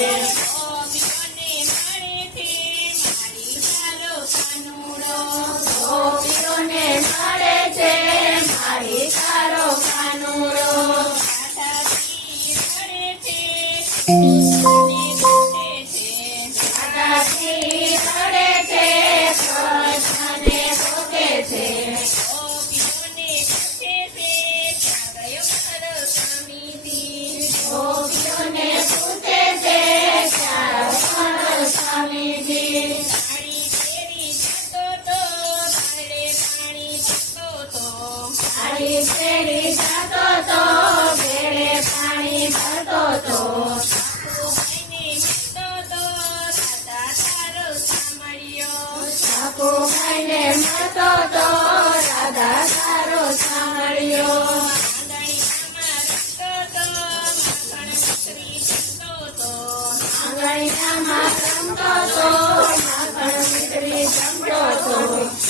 Yes. જતો તો ભેળે પાણી ભરતો તો. કુમાઈને મળતો તો રાધા સારો સાંભળ્યો. આંગળીયામાં રમતો તો માખણ મીઠડી જમતો તો.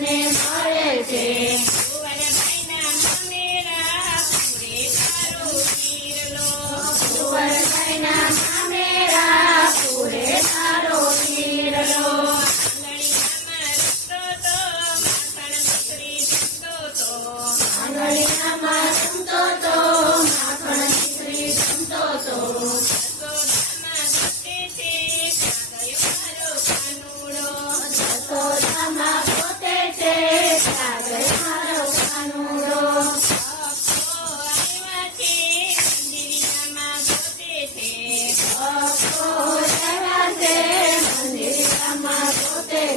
name Arete.